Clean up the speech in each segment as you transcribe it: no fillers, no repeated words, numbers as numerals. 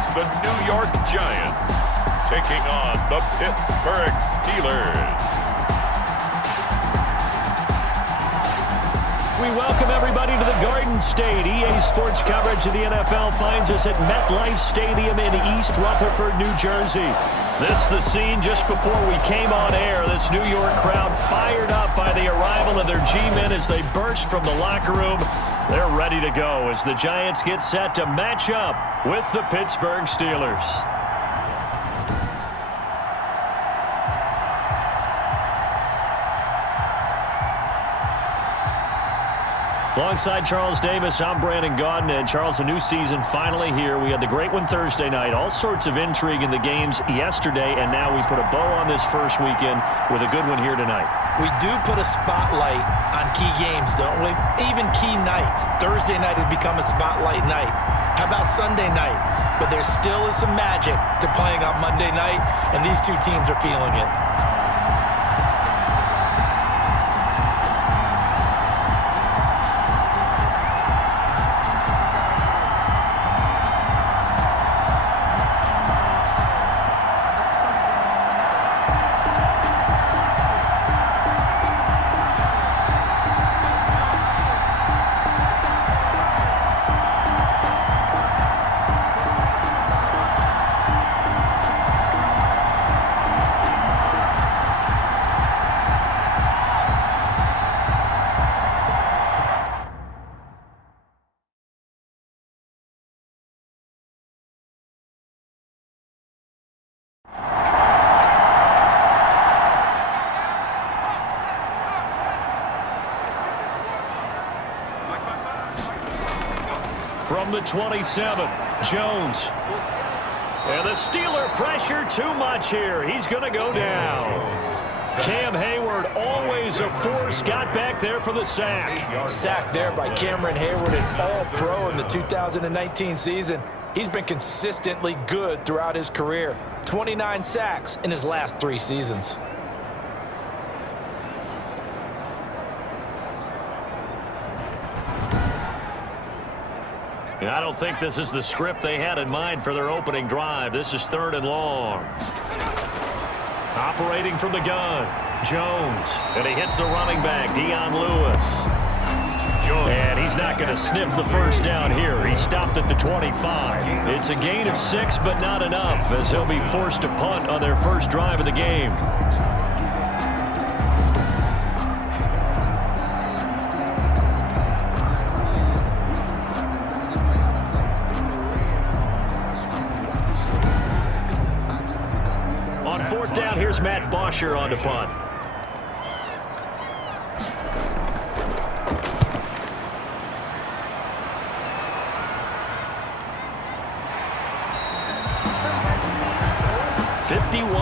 It's the New York Giants taking on the Pittsburgh Steelers. We welcome everybody to the Garden State. EA Sports coverage of the NFL finds us at MetLife Stadium in East Rutherford, New Jersey. This is the scene just before we came on air. This New York crowd fired up by the arrival of their G-men as they burst from the locker room. They're ready to go as the Giants get set to match up with the Pittsburgh Steelers. Alongside Charles Davis, I'm Brandon Gaudin. And Charles, a new season finally here. We had the great one Thursday night. All sorts of intrigue in the games yesterday, and now we put a bow on this first weekend with a good one here tonight. We do put a spotlight on key games, don't we? Even key nights. Thursday night has become a spotlight night. How about Sunday night? But there still is some magic to playing on Monday night, and these two teams are feeling it. From the 27, Jones. And the Steeler pressure too much here. He's going to go down. Cam Hayward, always a force, got back there for the sack. Sack there by Cameron Hayward, an all-pro in the 2019 season. He's been consistently good throughout his career. 29 sacks in his last 3 seasons. And I don't think this is the script they had in mind for their opening drive. This is 3rd and long. Operating from the gun, Jones. And he hits the running back, Dion Lewis. And he's not going to sniff the first down here. He stopped at the 25. It's a gain of 6, but not enough, as he'll be forced to punt on their first drive of the game. On 4th down, here's Matt Bosher on the punt.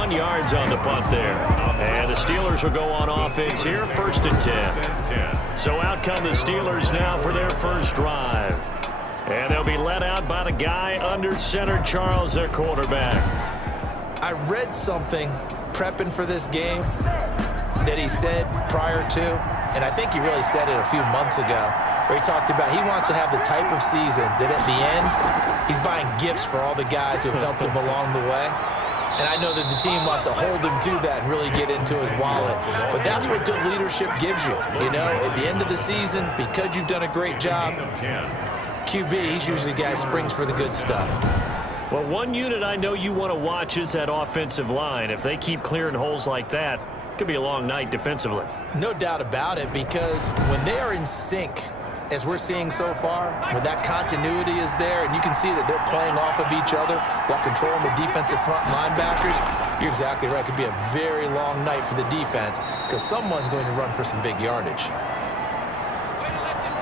Yards on the punt there. And the Steelers will go on offense here, 1st and 10. So out come the Steelers now for their first drive. And they'll be led out by the guy under center, Charles, their quarterback. I read something prepping for this game that he said prior to, and I think he really said it a few months ago, where he talked about he wants to have the type of season that at the end, he's buying gifts for all the guys who have helped him along the way. And I know that the team wants to hold him to that and really get into his wallet. But that's what good leadership gives you. You know, at the end of the season, because you've done a great job, QB, he's usually the guy who springs for the good stuff. Well, one unit I know you want to watch is that offensive line. If they keep clearing holes like that, it could be a long night defensively. No doubt about it, because when they are in sync, as we're seeing so far, when that continuity is there and you can see that they're playing off of each other while controlling the defensive front linebackers, you're exactly right. It could be a very long night for the defense because someone's going to run for some big yardage.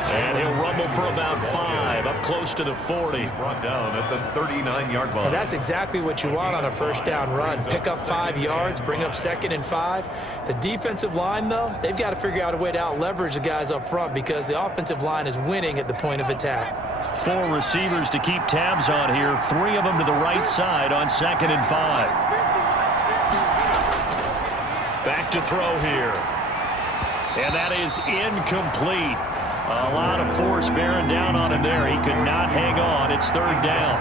And he'll rumble for about 5, up close to the 40. Brought down at the 39-yard line. And that's exactly what you want on a first down run. Pick up 5 yards, bring up 2nd and 5. The defensive line, though, they've got to figure out a way to out-leverage the guys up front because the offensive line is winning at the point of attack. 4 receivers to keep tabs on here, 3 of them to the right side on 2nd and 5. Back to throw here. And that is incomplete. A lot of force bearing down on him there. He could not hang on. It's 3rd down.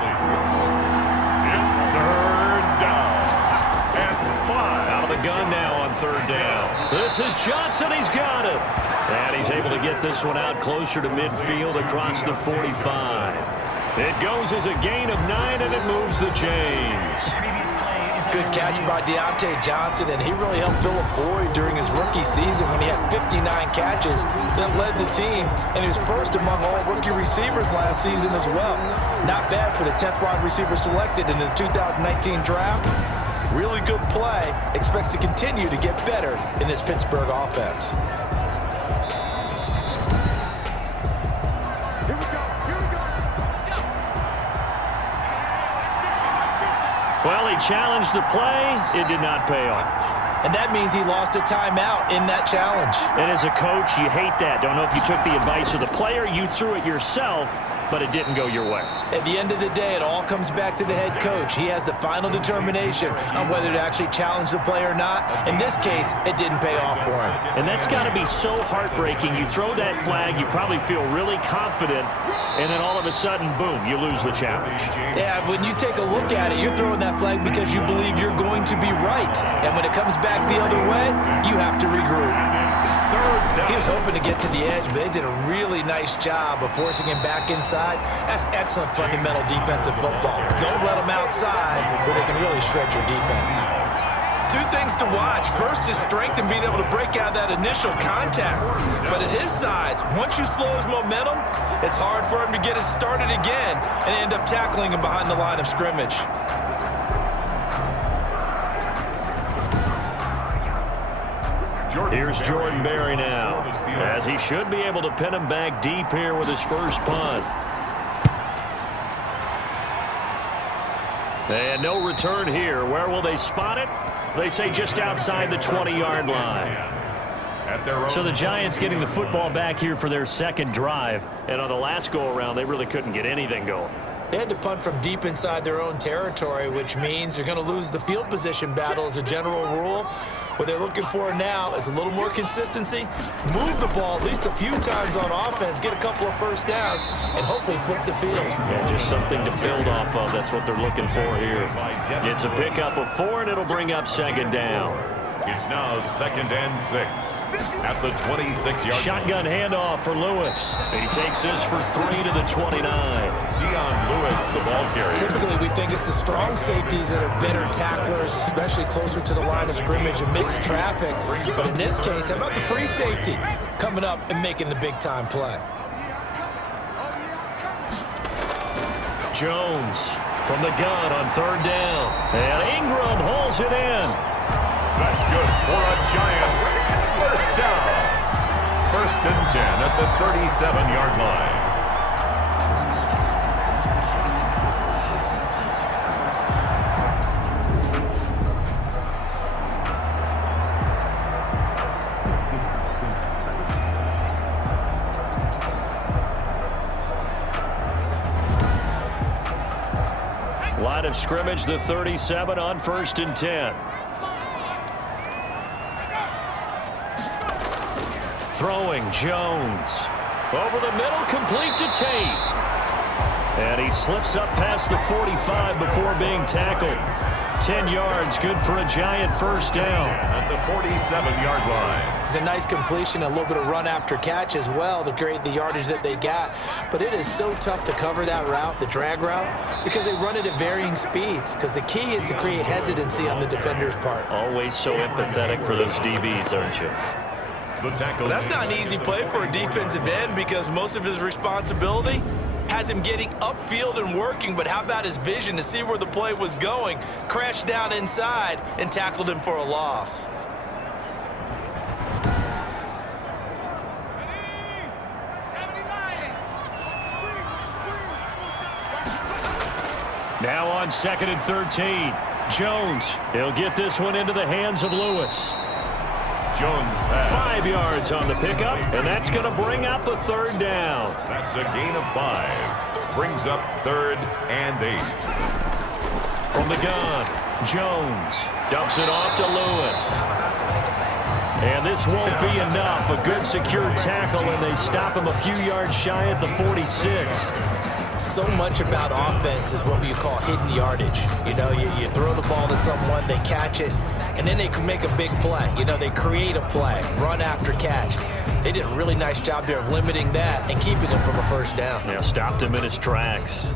gun now on third down. This is Johnson. He's got it. And he's able to get this one out closer to midfield across the 45. It goes as a gain of 9, and it moves the chains. Good catch by Deontay Johnson, and he really helped fill a void during his rookie season when he had 59 catches that led the team, and he was first among all rookie receivers last season as well. Not bad for the 10th wide receiver selected in the 2019 draft. Really good play. Expects to continue to get better in this Pittsburgh offense. Well, he challenged the play. It did not pay off. And that means he lost a timeout in that challenge. And as a coach, you hate that. Don't know if you took the advice of the player. You threw it yourself, but it didn't go your way. At the end of the day, it all comes back to the head coach. He has the final determination on whether to actually challenge the play or not. In this case, it didn't pay off for him. And that's got to be so heartbreaking. You throw that flag, you probably feel really confident, and then all of a sudden, boom, you lose the challenge. Yeah, when you take a look at it, you're throwing that flag because you believe you're going to be right. And when it comes back the other way, you have to regroup. He was hoping to get to the edge, but they did a really nice job of forcing him back inside. That's excellent fundamental defensive football. Don't let them outside where they can really shred your defense. Two things to watch. First is strength and being able to break out that initial contact. But at his size, once you slow his momentum, it's hard for him to get it started again and end up tackling him behind the line of scrimmage. Here's Jordan Berry now, as he should be able to pin him back deep here with his first punt. And no return here. Where will they spot it? They say just outside the 20-yard line. So the Giants getting the football back here for their second drive. And on the last go-around, they really couldn't get anything going. They had to punt from deep inside their own territory, which means you're going to lose the field position battle as a general rule. What they're looking for now is a little more consistency, move the ball at least a few times on offense, get a couple of first downs, and hopefully flip the field. Yeah, just something to build off of. That's what they're looking for here. It's a pickup of 4, and it'll bring up second down. It's now 2nd and 6 at the 26-yard line. Shotgun handoff for Lewis. He takes this for 3 to the 29. Dion Lewis, the ball carrier. Typically, we think it's the strong safeties that are better tacklers, especially closer to the line of scrimmage amidst traffic. But in this case, how about the free safety coming up and making the big-time play? Jones from the gun on third down. And Ingram hauls it in. That's good for a Giants first down. 1st and 10 at the 37-yard line. Line of scrimmage, the 37 on 1st and 10. Throwing Jones. Over the middle, complete to Tate. And he slips up past the 45 before being tackled. 10 yards, good for a Giant first down. At the 47-yard line. It's a nice completion, a little bit of run after catch as well to create the yardage that they got. But it is so tough to cover that route, the drag route, because they run it at varying speeds. Because the key is to create hesitancy on the defender's part. Always so empathetic for those DBs, aren't you? Well, that's not an easy play for a defensive end because most of his responsibility has him getting upfield and working, but how about his vision to see where the play was going, crashed down inside, and tackled him for a loss. Now on 2nd and 13. Jones, he'll get this one into the hands of Lewis. Jones pass. 5 yards on the pickup, and that's going to bring up the third down. That's a gain of 5. Brings up 3rd and 8. From the gun, Jones dumps it off to Lewis. And this won't be enough. A good secure tackle, and they stop him a few yards shy at the 46. so much about offense is what you call hidden yardage. You know, you throw the ball to someone, they catch it, and then they can make a big play. You know, they create a play, run after catch. They did a really nice job there of limiting that and keeping him from a first down. Yeah, stopped him in his tracks.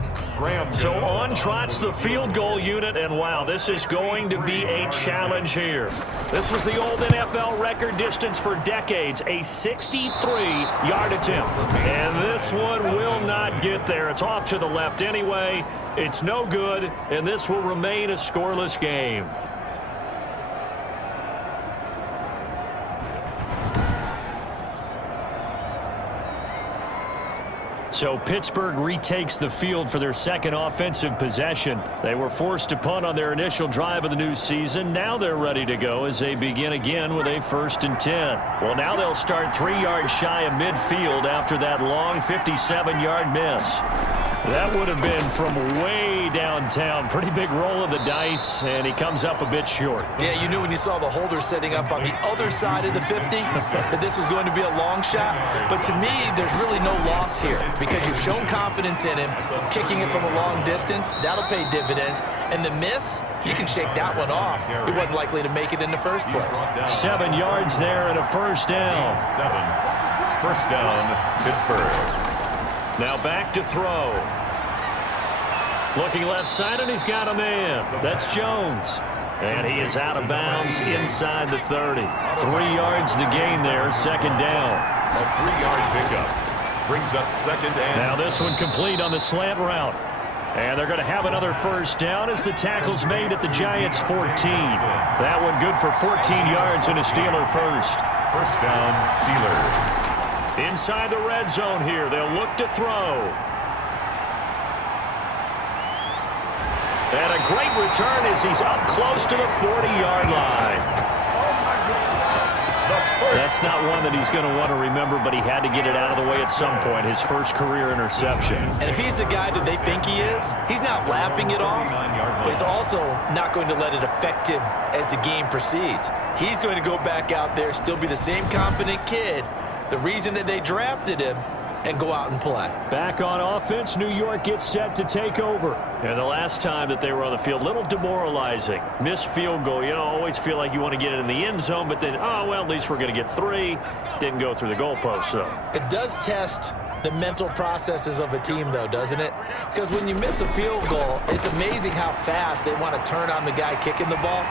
So on trots the field goal unit, and wow, this is going to be a challenge here. This was the old NFL record distance for decades, a 63-yard attempt. And this one will not get there. It's off to the left anyway. It's no good, and this will remain a scoreless game. So Pittsburgh retakes the field for their second offensive possession. They were forced to punt on their initial drive of the new season. Now they're ready to go as they begin again with a 1st and 10. Well, now they'll start 3 yards shy of midfield after that long 57-yard miss. That would have been from way downtown. Pretty big roll of the dice, and he comes up a bit short. Yeah, you knew when you saw the holder setting up on the other side of the 50 that this was going to be a long shot. But to me, there's really no loss here because you've shown confidence in him, kicking it from a long distance. That'll pay dividends. And the miss, you can shake that one off. He wasn't likely to make it in the first place. 7 yards there and a first down. 7. First down, Pittsburgh. Now back to throw. Looking left side, and he's got a man. That's Jones. And he is out of bounds inside the 30. 3 yards the gain there, second down. A 3-yard pickup brings up second and... Now this one complete on the slant route. And they're going to have another first down as the tackle's made at the Giants' 14. That one good for 14 yards and a Steeler first. First down, Steelers. Inside the red zone here, they'll look to throw. And a great return as he's up close to the 40-yard line. That's not one that he's going to want to remember, but he had to get it out of the way at some point, his first career interception. And if he's the guy that they think he is, he's not laughing it off, but he's also not going to let it affect him as the game proceeds. He's going to go back out there, still be the same confident kid, the reason that they drafted him, and go out and play. Back on offense, New York gets set to take over. And the last time that they were on the field, a little demoralizing. Missed field goal. You know, always feel like you want to get it in the end zone, but then, oh, well, at least we're going to get 3. Didn't go through the goalpost, though. It does test the mental processes of a team, though, doesn't it? Because when you miss a field goal, it's amazing how fast they want to turn on the guy kicking the ball.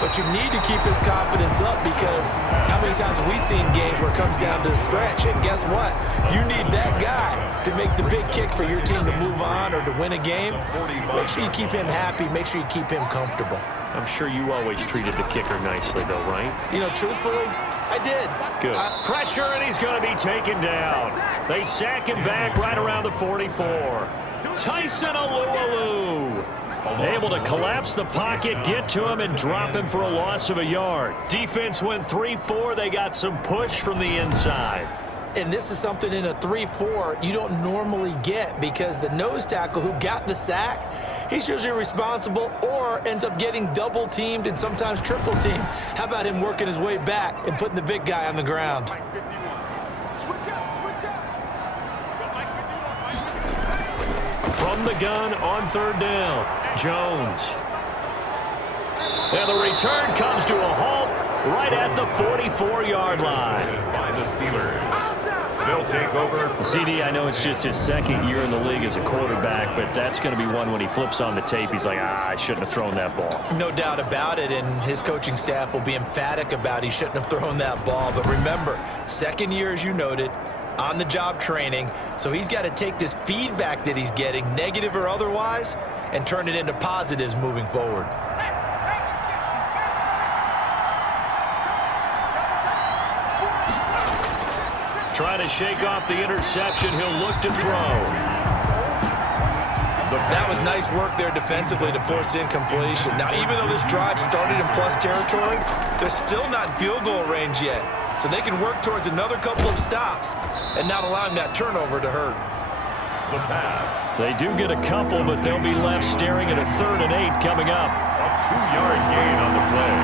But you need to keep his confidence up because how many times have we seen games where it comes down to a stretch? And guess what? You need that guy to make the big kick for your team to move on or to win a game. Make sure you keep him happy. Make sure you keep him comfortable. I'm sure you always treated the kicker nicely, though, right? You know, truthfully, I did. Good. Pressure, and he's going to be taken down. They sack him back right around the 44. Tyson Alualu. Able to collapse the pocket, get to him, and drop him for a loss of a yard. Defense went 3-4. They got some push from the inside. And this is something in a 3-4 you don't normally get because the nose tackle who got the sack, he's usually responsible or ends up getting double-teamed and sometimes triple-teamed. How about him working his way back and putting the big guy on the ground? From the gun on third down, Jones. And the return comes to a halt right at the 44-yard line. By the Steelers. They'll take over. CD, I know it's just his second year in the league as a quarterback, but that's going to be one when he flips on the tape, he's like, I shouldn't have thrown that ball. No doubt about it, and his coaching staff will be emphatic about he shouldn't have thrown that ball. But remember, second year, as you noted, on-the-job training, so he's got to take this feedback that he's getting, negative or otherwise, and turn it into positives moving forward. Trying to shake off the interception. He'll look to throw. That was nice work there defensively to force incompletion. Now, even though this drive started in plus territory, they're still not in field goal range yet. So they can work towards another couple of stops and not allowing that turnover to hurt. The pass. They do get a couple, but they'll be left staring at a 3rd and 8 coming up. A 2-yard gain on the play.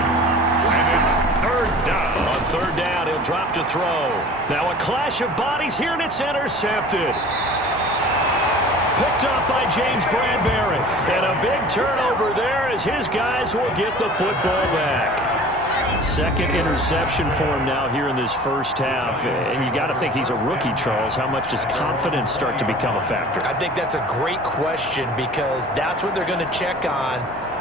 And it's third down. On third down, he'll drop to throw. Now a clash of bodies here, and it's intercepted. Picked off by James Bradbury. And a big turnover there as his guys will get the football back. Second interception for him now here in this first half. And you got to think he's a rookie, Charles. How much does confidence start to become a factor? I think that's a great question because that's what they're going to check on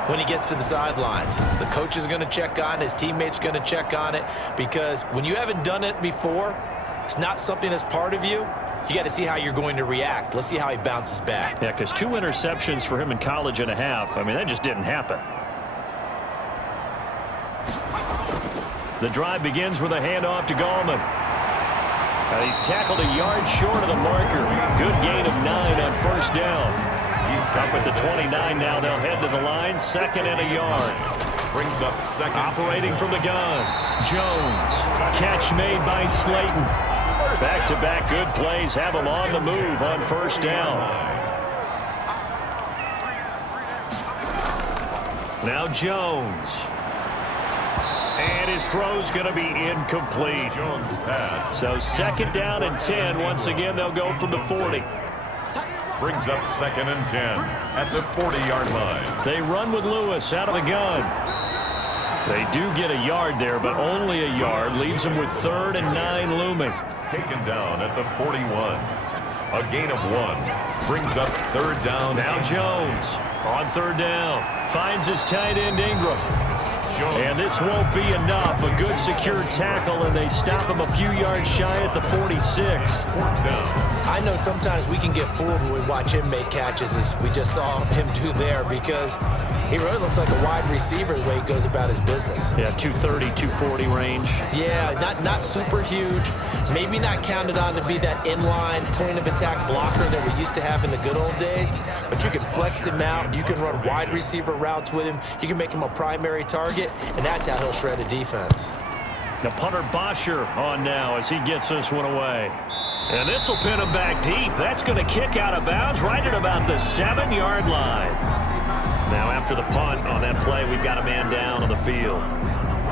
when he gets to the sidelines. The coach is going to check on, his teammates going to check on it, because when you haven't done it before, it's not something that's part of you. You got to see how you're going to react. Let's see how he bounces back. Yeah, because 2 interceptions for him in college and a half. I mean, that just didn't happen. The drive begins with a handoff to Gallman. He's tackled a yard short of the marker. Good gain of 9 on first down. Up at the 29 now. They'll head to the line. 2nd and a yard. Brings up 2nd. Operating from the gun. Jones. Catch made by Slayton. Back-to-back good plays have him on the move on first down. Now Jones. And his throw's going to be incomplete. Jones pass. So 2nd down and 10. Once again, they'll go from the 40. Brings up 2nd and 10 at the 40-yard line. They run with Lewis out of the gun. They do get a yard there, but only a yard. Leaves them with 3rd and 9 looming. Taken down at the 41. A gain of 1. Brings up 3rd down. Now Jones on 3rd down. Finds his tight end Ingram. And this won't be enough. A good secure tackle, and they stop him a few yards shy at the 46. I know sometimes we can get fooled when we watch him make catches, as we just saw him do there, because he really looks like a wide receiver the way he goes about his business. Yeah, 230, 240 range. Yeah, not super huge. Maybe not counted on to be that inline point-of-attack blocker that we used to have in the good old days, but you can flex him out. You can run wide receiver routes with him. You can make him a primary target, and that's how he'll shred a defense. Now punter Bosher on now as he gets this one away. And this will pin him back deep. That's going to kick out of bounds right at about the 7-yard line. Now after the punt on that play, we've got a man down on the field.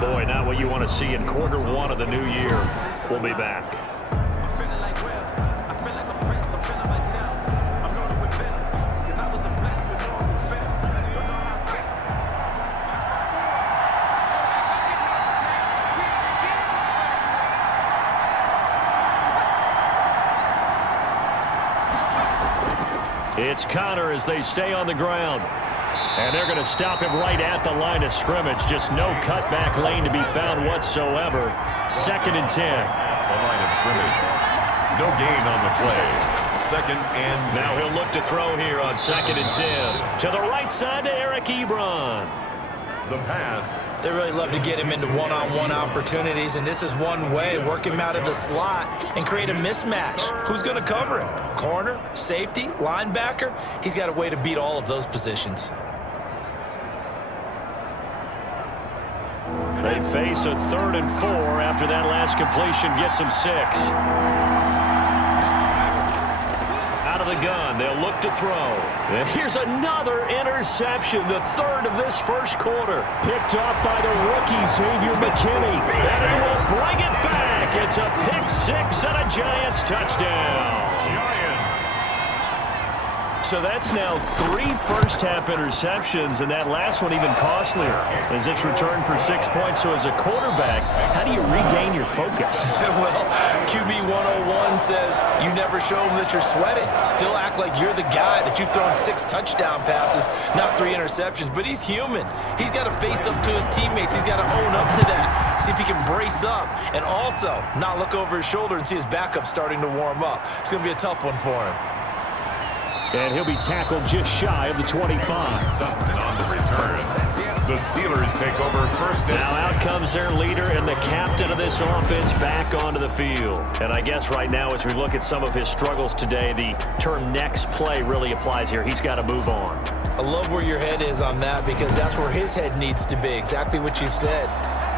Boy, not what you want to see in quarter 1 of the new year. We'll be back. It's Connor as they stay on the ground. And they're going to stop him right at the line of scrimmage. Just no cutback lane to be found whatsoever. 2nd and 10. The line of scrimmage. No gain on the play. 2nd and 10. Now he'll look to throw here on 2nd and 10. To the right side to Eric Ebron. The pass. They really love to get him into one-on-one opportunities, and this is one way. Work him out of the slot and create a mismatch. Who's going to cover him? Corner, safety, linebacker? He's got a way to beat all of those positions. They face a 3rd and 4 after that last completion gets them 6. Out of the gun, they'll look to throw. And here's another interception, the 3rd of this first quarter. Picked off by the rookie, Xavier McKinney. And he will bring it back. It's a pick 6 and a Giants touchdown. So that's now 3 first-half interceptions, and that last one even costlier as it's returned for 6 points. So as a quarterback, how do you regain your focus? Well, QB 101 says you never show them that you're sweating. Still act like you're the guy that you've thrown 6 touchdown passes, not 3 interceptions. But he's human. He's got to face up to his teammates. He's got to own up to that. See if he can brace up and also not look over his shoulder and see his backup starting to warm up. It's going to be a tough one for him. And he'll be tackled just shy of the 25. Something on the return. The Steelers take over first down. Now out comes their leader and the captain of this offense back onto the field. And I guess right now as we look at some of his struggles today, the term next play really applies here. He's got to move on. I love where your head is on that because that's where his head needs to be. Exactly what you've said.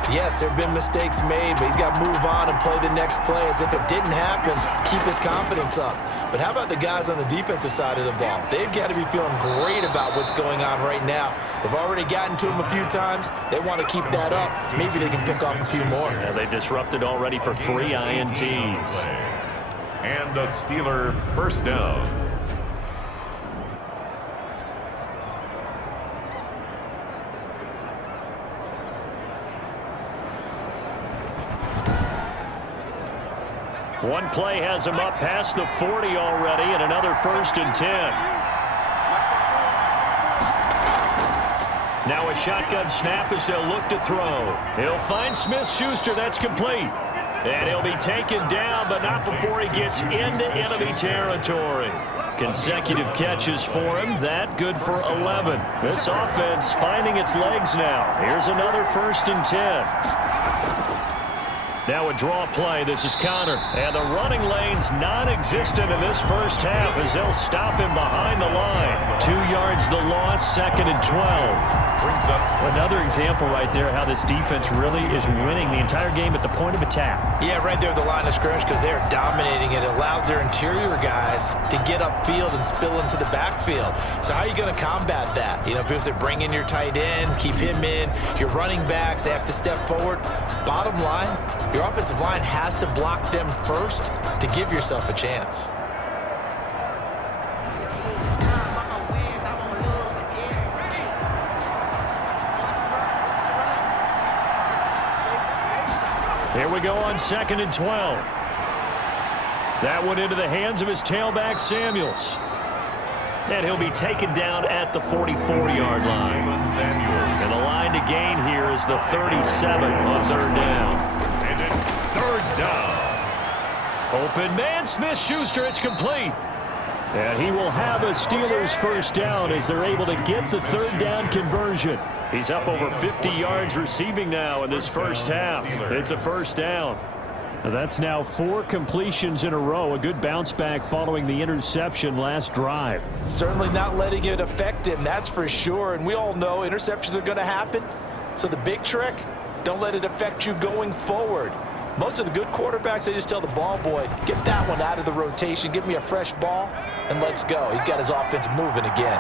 Yes, there have been mistakes made, but he's got to move on and play the next play as if it didn't happen, keep his confidence up. But how about the guys on the defensive side of the ball? They've got to be feeling great about what's going on right now. They've already gotten to him a few times. They want to keep that up. Maybe they can pick off a few more. Yeah, they've disrupted already for 3 INTs. And a Steeler first down. One play has him up past the 40 already, and another 1st and 10. Now a shotgun snap as they'll look to throw. He'll find Smith-Schuster. That's complete. And he'll be taken down, but not before he gets into enemy territory. Consecutive catches for him. That good for 11. This offense finding its legs now. Here's another 1st and 10. Now a draw play. This is Connor. And the running lane's non-existent in this first half as they'll stop him behind the line. 2 yards the loss, 2nd and 12. Another example right there how this defense really is winning the entire game at the point of attack. Yeah, right there at the line of scrimmage because they're dominating it. It allows their interior guys to get upfield and spill into the backfield. So how are you going to combat that? You know, because they bring in your tight end, keep him in. Your running backs, they have to step forward. Bottom line, your offensive line has to block them first to give yourself a chance. Here we go on 2nd and 12. That one into the hands of his tailback, Samuels. And he'll be taken down at the 44-yard line. And the line to gain here is the 37 on 3rd down. And it's 3rd down. Open man, Smith-Schuster, it's complete. And he will have a Steelers 1st down as they're able to get the 3rd down conversion. He's up over 50 yards receiving now in this first half. It's a 1st down. That's now 4 completions in a row. A good bounce back following the interception last drive. Certainly not letting it affect him, that's for sure. And we all know interceptions are going to happen. So the big trick, don't let it affect you going forward. Most of the good quarterbacks, they just tell the ball boy, get that one out of the rotation, give me a fresh ball, and let's go. He's got his offense moving again.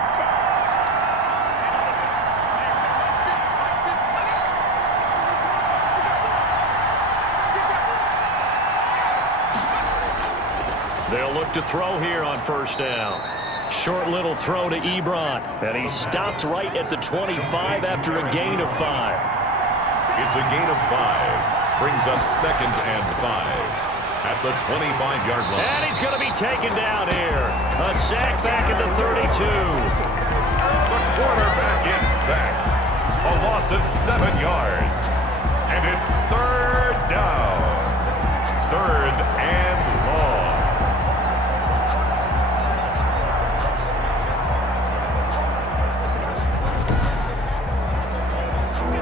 They'll look to throw here on 1st down. Short little throw to Ebron. And he's stopped right at the 25 after a gain of 5. It's a gain of 5. Brings up 2nd and 5 at the 25-yard line. And he's going to be taken down here. A sack back at the 32. The quarterback is sacked. A loss of 7 yards. And it's 3rd down. 3rd and long.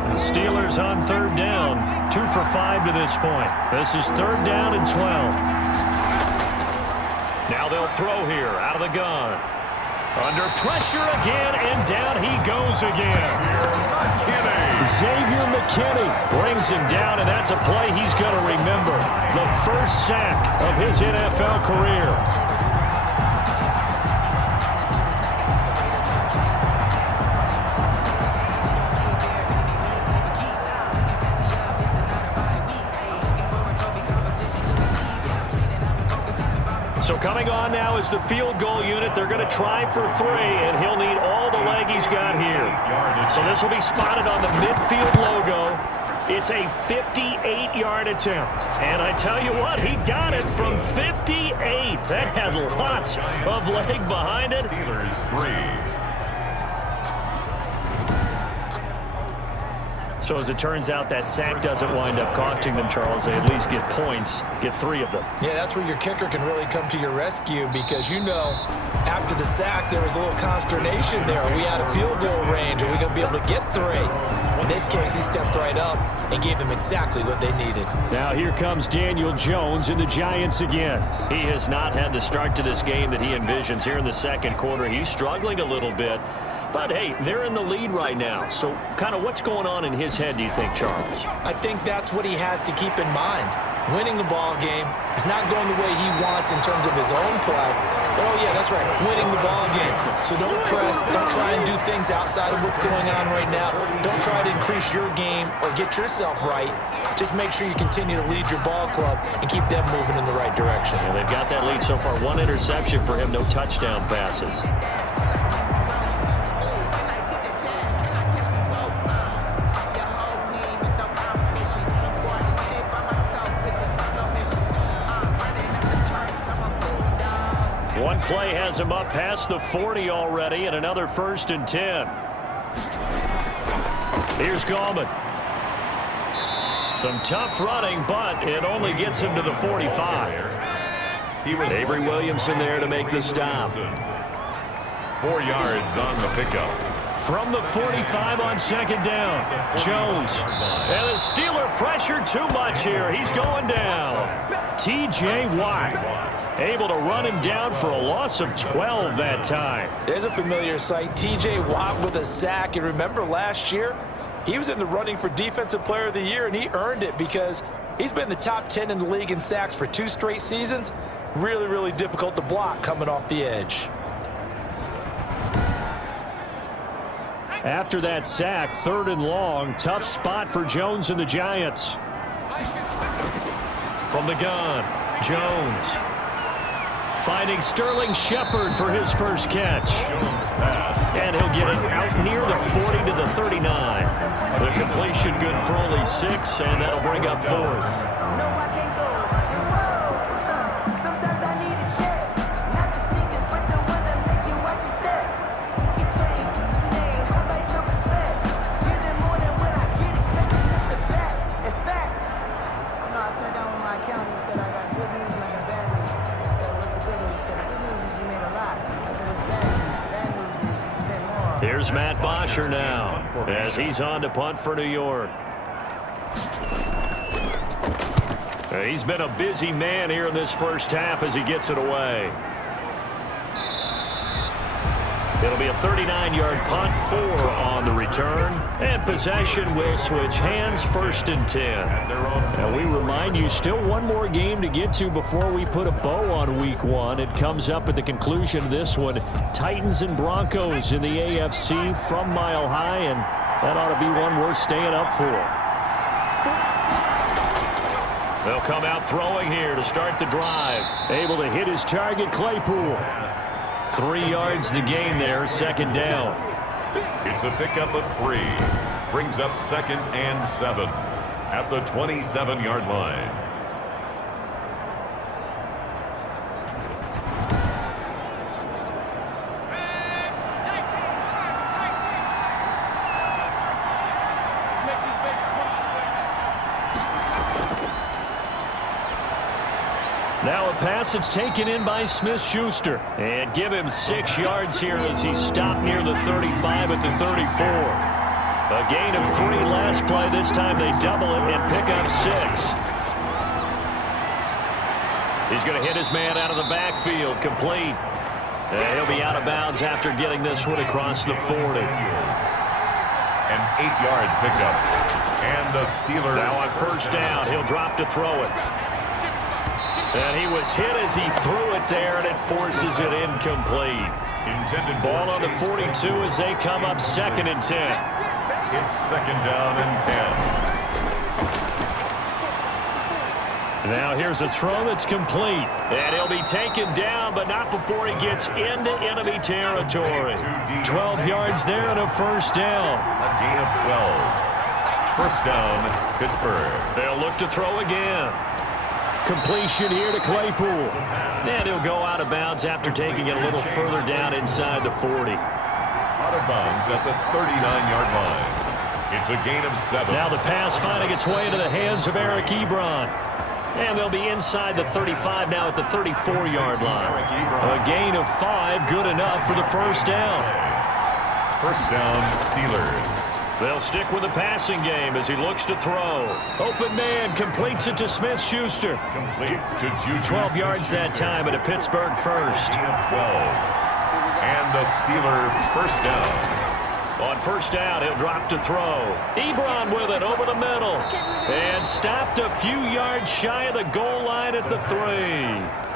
The Steelers on 3rd down. 2 for 5 to this point. This is 3rd down and 12. Now they'll throw here out of the gun. Under pressure again, and down he goes again. Xavier McKinney brings him down, and that's a play he's going to remember. The first sack of his NFL career. So coming on now is the field goal unit. They're going to try for 3, and he'll need all the leg he's got here. So this will be spotted on the midfield logo. It's a 58-yard attempt. And I tell you what, he got it from 58. That had lots of leg behind it. Steelers 3. So as it turns out, that sack doesn't wind up costing them, Charles. They at least get points, get 3 of them. Yeah, that's where your kicker can really come to your rescue because, you know, after the sack, there was a little consternation there. Are we out of field goal range? Are we going to be able to get 3? In this case, he stepped right up and gave them exactly what they needed. Now here comes Daniel Jones and the Giants again. He has not had the start to this game that he envisions here in the 2nd quarter. He's struggling a little bit. But, hey, they're in the lead right now. So kind of what's going on in his head, do you think, Charles? I think that's what he has to keep in mind. Winning the ball game is not going the way he wants in terms of his own play. Oh, yeah, that's right, winning the ball game. So don't press. Don't try and do things outside of what's going on right now. Don't try to increase your game or get yourself right. Just make sure you continue to lead your ball club and keep them moving in the right direction. Yeah, they've got that lead so far. 1 interception for him, no touchdown passes. has him up past the 40 already, and another 1st and 10. Here's Gallman. Some tough running, but it only gets him to the 45. Avery Williamson there to make the stop. 4 yards on the pickup. From the 45 on 2nd down, Jones. And the Steeler pressure too much here. He's going down. T.J. Watt able to run him down for a loss of 12 that time. There's a familiar sight. T.J. Watt with a sack. And remember last year, he was in the running for Defensive Player of the Year, and he earned it because he's been in the top 10 in the league in sacks for 2 straight seasons. Really, really difficult to block coming off the edge. After that sack, 3rd and long, tough spot for Jones and the Giants. From the gun, Jones. Finding Sterling Shepard for his first catch. And he'll get it out near the 40 to the 39. The completion good for only 6, and that'll bring up 4th. Here's Matt Bosher now as he's on to punt for New York. He's been a busy man here in this first half as he gets it away. It'll be a 39-yard punt, 4 on the return, and possession will switch hands, 1st and 10. And we remind you, still one more game to get to before we put a bow on Week 1. It comes up at the conclusion of this one. Titans and Broncos in the AFC from Mile High, and that ought to be one worth staying up for. They'll come out throwing here to start the drive. Able to hit his target, Claypool. 3 yards the gain there, 2nd down. It's a pickup of 3. Brings up 2nd and 7 at the 27-yard line. Now a pass that's taken in by Smith-Schuster. And give him 6 yards here as he stopped near the 35 at the 34. A gain of 3 last play. This time they double it and pick up 6. He's going to hit his man out of the backfield. Complete. And he'll be out of bounds after getting this one across the 40. An 8-yard pickup. And the Steelers. Now on 1st down, he'll drop to throw it. And he was hit as he threw it there, and it forces it incomplete. Ball on the 42 as they come up 2nd and 10. It's 2nd down and 10. Now here's a throw that's complete. And he'll be taken down, but not before he gets into enemy territory. 12 yards there and a 1st down. A gain of 12. 1st down, Pittsburgh. They'll look to throw again. Completion here to Claypool. And he'll go out of bounds after taking it a little further down inside the 40. Out of bounds at the 39-yard line. It's a gain of 7. Now the pass finding its way into the hands of Eric Ebron. And they'll be inside the 35 now at the 34-yard line. A gain of 5, good enough for the 1st down. 1st down, Steelers. They'll stick with the passing game as he looks to throw. Open man completes it to Smith-Schuster. Complete to Juju 12 yards that time at a Pittsburgh 1st. 12. And the Steelers 1st down. On 1st down, he'll drop to throw. Ebron with it over the middle. And stopped a few yards shy of the goal line at the 3.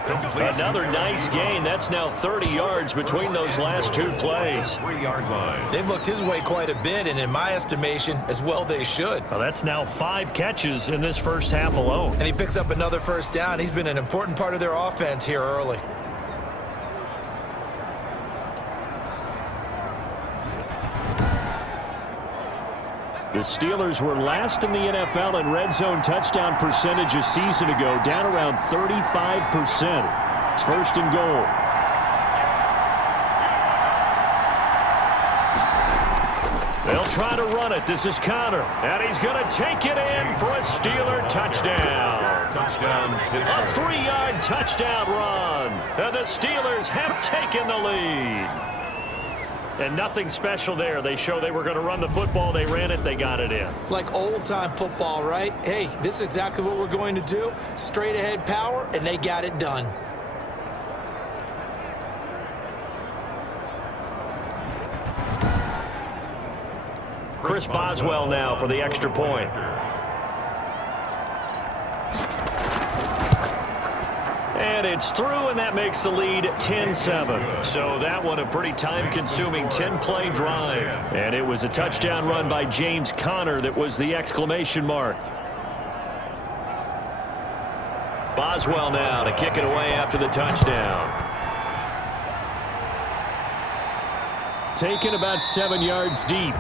Another nice gain. That's now 30 yards between those last 2 plays. 3-yard line. They've looked his way quite a bit, and in my estimation, as well they should. Well, that's now 5 catches in this first half alone. And he picks up another 1st down. He's been an important part of their offense here early. The Steelers were last in the NFL in red zone touchdown percentage a season ago, down around 35%. It's 1st and goal. They'll try to run it. This is Connor. And he's going to take it in for a Steeler touchdown. Touchdown, A Pittsburgh. 3-yard touchdown run. And the Steelers have taken the lead. And nothing special there. They show they were going to run the football. They ran it. They got it in. Like old-time football, right? Hey, this is exactly what we're going to do. Straight-ahead power, and they got it done. Chris Boswell now for the extra point. And it's through, and that makes the lead 10-7. So that one a pretty time-consuming 10-play drive. And it was a touchdown run by James Conner that was the exclamation mark. Boswell now to kick it away after the touchdown. Taken about 7 yards deep.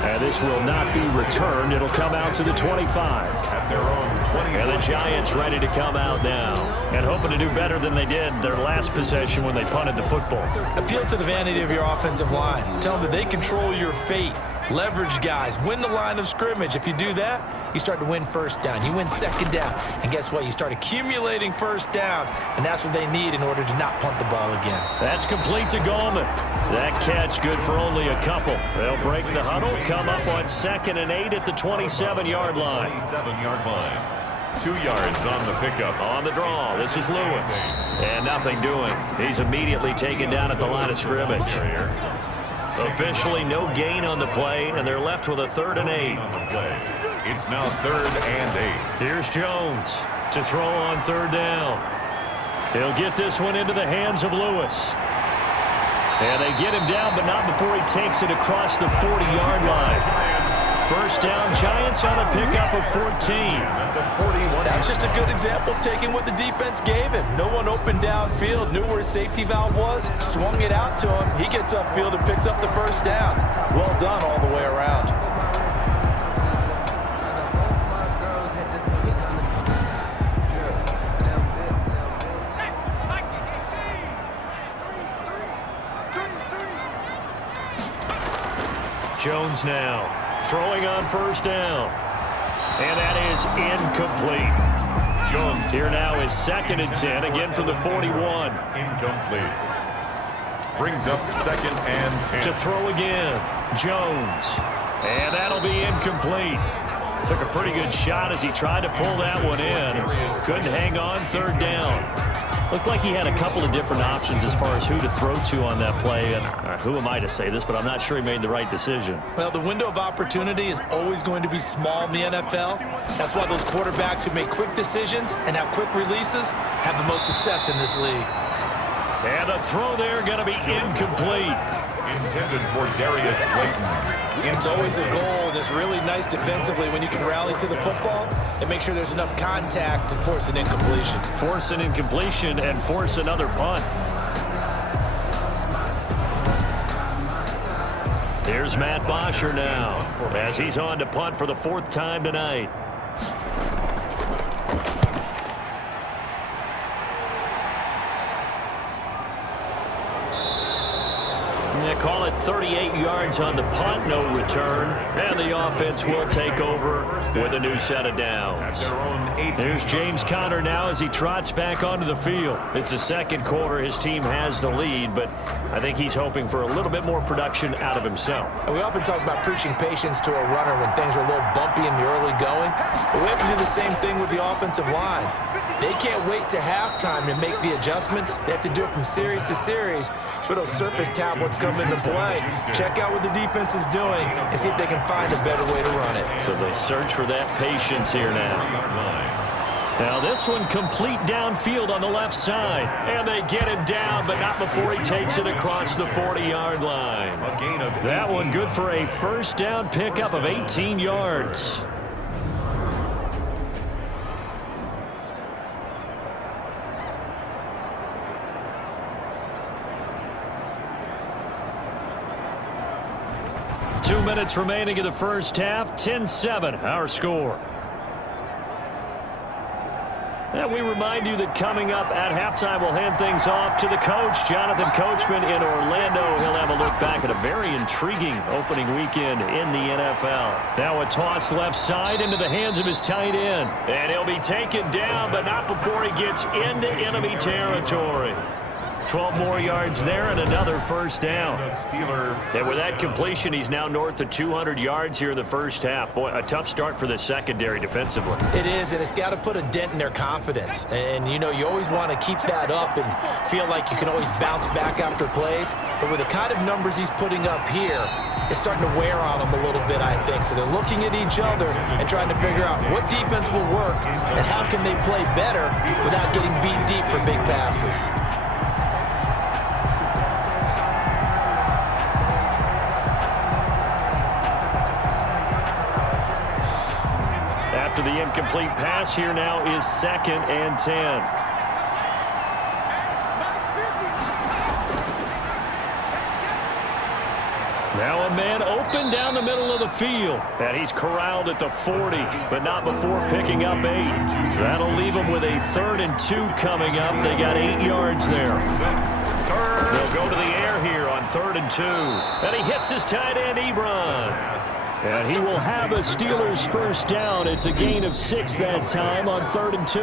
And this will not be returned. It'll come out to the 25. At their own 20. And the Giants ready to come out now and hoping to do better than they did their last possession when they punted the football. Appeal to the vanity of your offensive line. Tell them that they control your fate. Leverage guys. Win the line of scrimmage. If you do that, you start to win first down. You win second down. And guess what? You start accumulating first downs. And that's what they need in order to not punt the ball again. That's complete to Goldman. That catch good for only a couple. They'll break the huddle, come up on 2nd and 8 at the 27-yard line. 27-yard line. 2 yards on the pickup. On the draw, this is Lewis. And nothing doing. He's immediately taken down at the line of scrimmage. Officially no gain on the play, and they're left with a 3rd and 8. It's now 3rd and 8. Here's Jones to throw on 3rd down. He'll get this one into the hands of Lewis. And they get him down, but not before he takes it across the 40-yard line. First down, Giants on a pickup of 14. That was just a good example of taking what the defense gave him. No one open downfield, knew where his safety valve was, swung it out to him. He gets upfield and picks up the first down. Well done all the way around. Jones now throwing on first down. And that is incomplete. Jones Here now is 2nd and 10, again from the 41. incomplete. Brings up 2nd and 10. To throw again, Jones. And that'll be incomplete. Took a pretty good shot as he tried to pull that one in. Couldn't hang on 3rd down. Looked like he had a couple of different options as far as who to throw to on that play. And who am I to say this, but I'm not sure he made the right decision. Well, the window of opportunity is always going to be small in the NFL. That's why those quarterbacks who make quick decisions and have quick releases have the most success in this league. And the throw there going to be incomplete. Intended for Darius Slayton. It's always a goal, and it's really nice defensively when you can rally to the football and make sure there's enough contact to force an incompletion. Force an incompletion and force another punt. Here's Matt Bosher now as he's on to punt for the 4th time tonight. Call it 38 yards on the punt, no return. And the offense will take over with a new set of downs. There's James Conner now as he trots back onto the field. It's the 2nd quarter. His team has the lead, but I think he's hoping for a little bit more production out of himself. And we often talk about preaching patience to a runner when things are a little bumpy in the early going. But we have to do the same thing with the offensive line. They can't wait to halftime to make the adjustments. They have to do it from series to series so those surface tablets come into play. Check out what the defense is doing and see if they can find a better way to run it. So they search for that patience here now. Now this one complete downfield on the left side. And they get him down, but not before he takes it across the 40-yard line. That one good for a first down pickup of 18 yards. Two minutes remaining in the first half. 10-7, our score. And we remind you that coming up at halftime, we'll hand things off to the coach, Jonathan Coachman in Orlando. He'll have a look back at a very intriguing opening weekend in the NFL. Now a toss left side into the hands of his tight end. And he'll be taken down, but not before he gets into enemy territory. 12 more yards there and another first down. And with that completion, he's now north of 200 yards here in the first half. Boy, a tough start for the secondary defensively. It is, and it's got to put a dent in their confidence. And, you know, you always want to keep that up and feel like you can always bounce back after plays. But with the kind of numbers he's putting up here, it's starting to wear on them a little bit, I think. So they're looking at each other and trying to figure out what defense will work and how can they play better without getting beat deep for big passes. After the incomplete pass, here now is 2nd and 10. Now a man open down the middle of the field. And he's corralled at the 40, but not before picking up 8. That'll leave him with a 3rd and 2 coming up. They got 8 yards there. They'll go to the air here on 3rd and 2. And he hits his tight end, Ebron. And he will have a Steelers first down. It's a gain of 6 that time on 3rd and 2.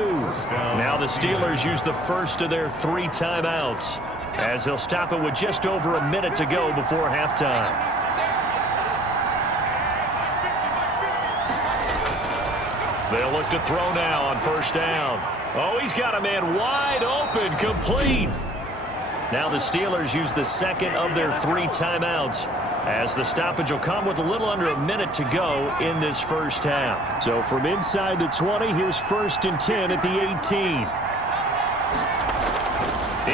Now the Steelers use the first of their 3 timeouts as they'll stop it with just over a minute to go before halftime. They'll look to throw now on first down. Oh, he's got a man wide open, complete. Now the Steelers use the second of their 3 timeouts, as the stoppage will come with a little under a minute to go in this first half. So from inside the 20, here's 1st and 10 at the 18.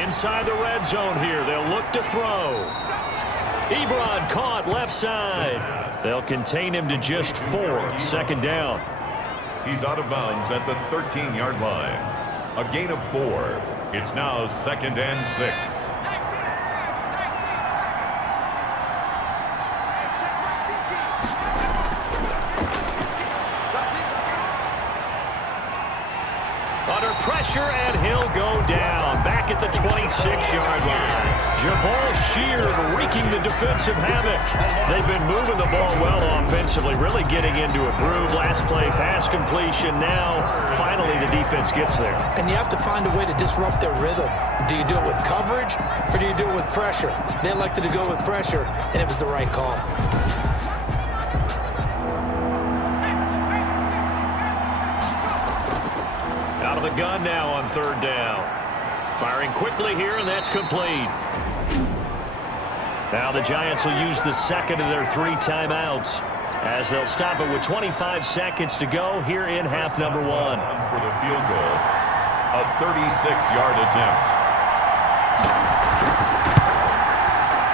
Inside the red zone here, they'll look to throw. Ebron caught left side. They'll contain him to just 4. 2nd down. He's out of bounds at the 13-yard line. A gain of 4. It's now 2nd and 6. Under pressure, and he'll go down. Back at the 26-yard line. Jabal Sheard wreaking the defensive havoc. They've been moving the ball well offensively, really getting into a groove. Last play, pass completion. Now, finally, the defense gets there. And you have to find a way to disrupt their rhythm. Do you do it with coverage, or do you do it with pressure? They elected to go with pressure, and it was the right call. Out of the gun now on 3rd down. Firing quickly here, and that's complete. Now the Giants will use the second of their 3 timeouts, as they'll stop it with 25 seconds to go here in half number 1. For the field goal, a 36-yard attempt.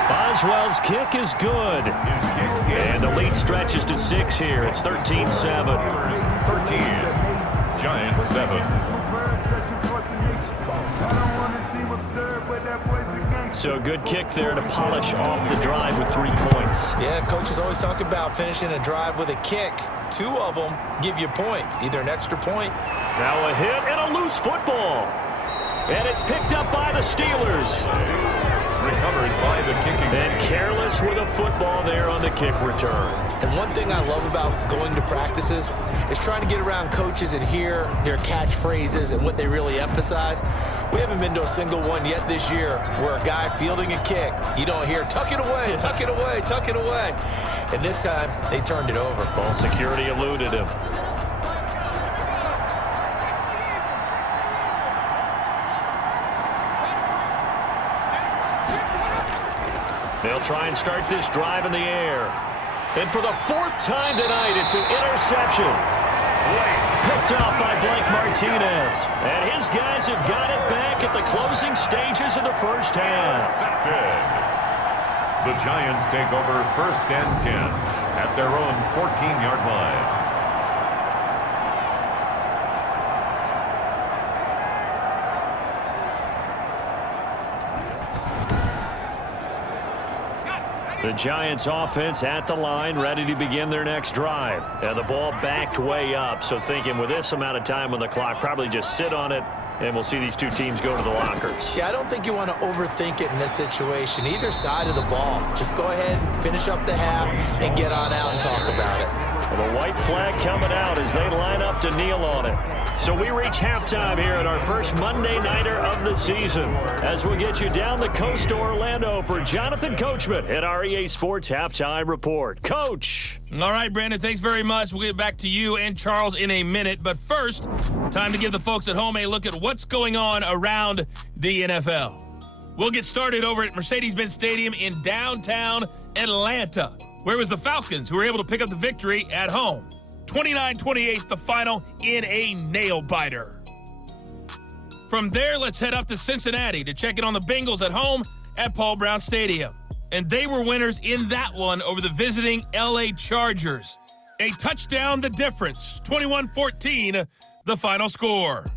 Boswell's kick is good. And the lead stretches to 6 here. It's 13-7. 13. Giants 7. So a good kick there to polish off the drive with 3 points. Yeah, coaches always talk about finishing a drive with a kick. 2 of them give you points, either an extra point. Now a hit and a loose football. And it's picked up by the Steelers. Recovered by the kicking. And careless with a football there on the kick return. And one thing I love about going to practices is trying to get around coaches and hear their catchphrases and what they really emphasize. We haven't been to a single one yet this year where a guy fielding a kick, you don't hear, tuck it away, tuck it away, tuck it away. And this time, they turned it over. Ball security eluded him. They'll try and start this drive in the air. And for the 4th time tonight, it's an interception. Picked up by Blake Martinez. And his guys have got it back at the closing stages of the first half. The Giants take over 1st and 10 at their own 14-yard line. The Giants offense at the line, ready to begin their next drive. And the ball backed way up, so thinking with this amount of time on the clock, probably just sit on it, and we'll see these two teams go to the lockers. Yeah, I don't think you want to overthink it in this situation. Either side of the ball. Just go ahead, finish up the half, and get on out and talk about it. Well, the white flag coming out as they line up to kneel on it. So we reach halftime here at our first Monday Nighter of the season as we get you down the coast to Orlando for Jonathan Coachman at our EA Sports Halftime Report. Coach! All right, Brandon, thanks very much. We'll get back to you and Charles in a minute. But first, time to give the folks at home a look at what's going on around the NFL. We'll get started over at Mercedes-Benz Stadium in downtown Atlanta, where it was the Falcons who were able to pick up the victory at home. 29-28 the final in a nail-biter. From there, let's head up to Cincinnati to check in on the Bengals at home at Paul Brown Stadium. And they were winners in that one over the visiting LA Chargers. A touchdown the difference, 21-14 the final score.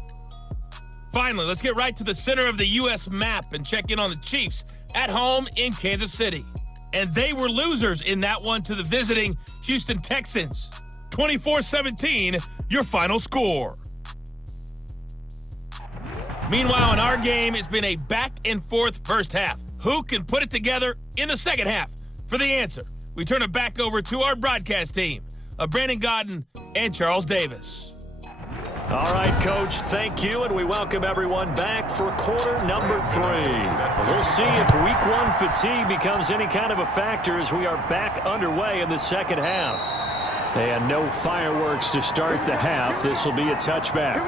Finally, let's get right to the center of the U.S. map and check in on the Chiefs at home in Kansas City. And they were losers in that one to the visiting Houston Texans. 24-17, your final score. Meanwhile, in our game, it's been a back-and-forth first half. Who can put it together in the second half? For the answer, we turn it back over to our broadcast team of Brandon Godden and Charles Davis. All right, Coach, thank you, and we welcome everyone back for quarter number 3. We'll see if Week 1 fatigue becomes any kind of a factor as we are back underway in the second half. And no fireworks to start the half. This will be a touchback.